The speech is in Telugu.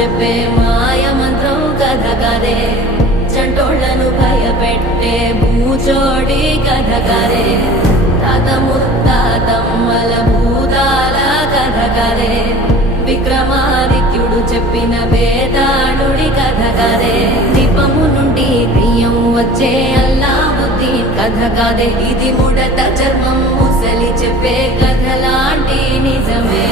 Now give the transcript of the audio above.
చెప్పే మాయ మంత్రం కథ కదే, చంటోళ్లను భయపెట్టే భూచోడి కథ కదే, తాత ముత్తాతమ్మల భూతాల కథ కదే, విక్రమాదిత్యుడు చెప్పిన వేదాళుడి కథ కదే, దీపము నుండి బియ్యం వచ్చే అల్లావుద్దీన్ కథ కదే, ఇది ముడత చర్మం ముసలి చెప్పే కథ లాంటి నిజమే.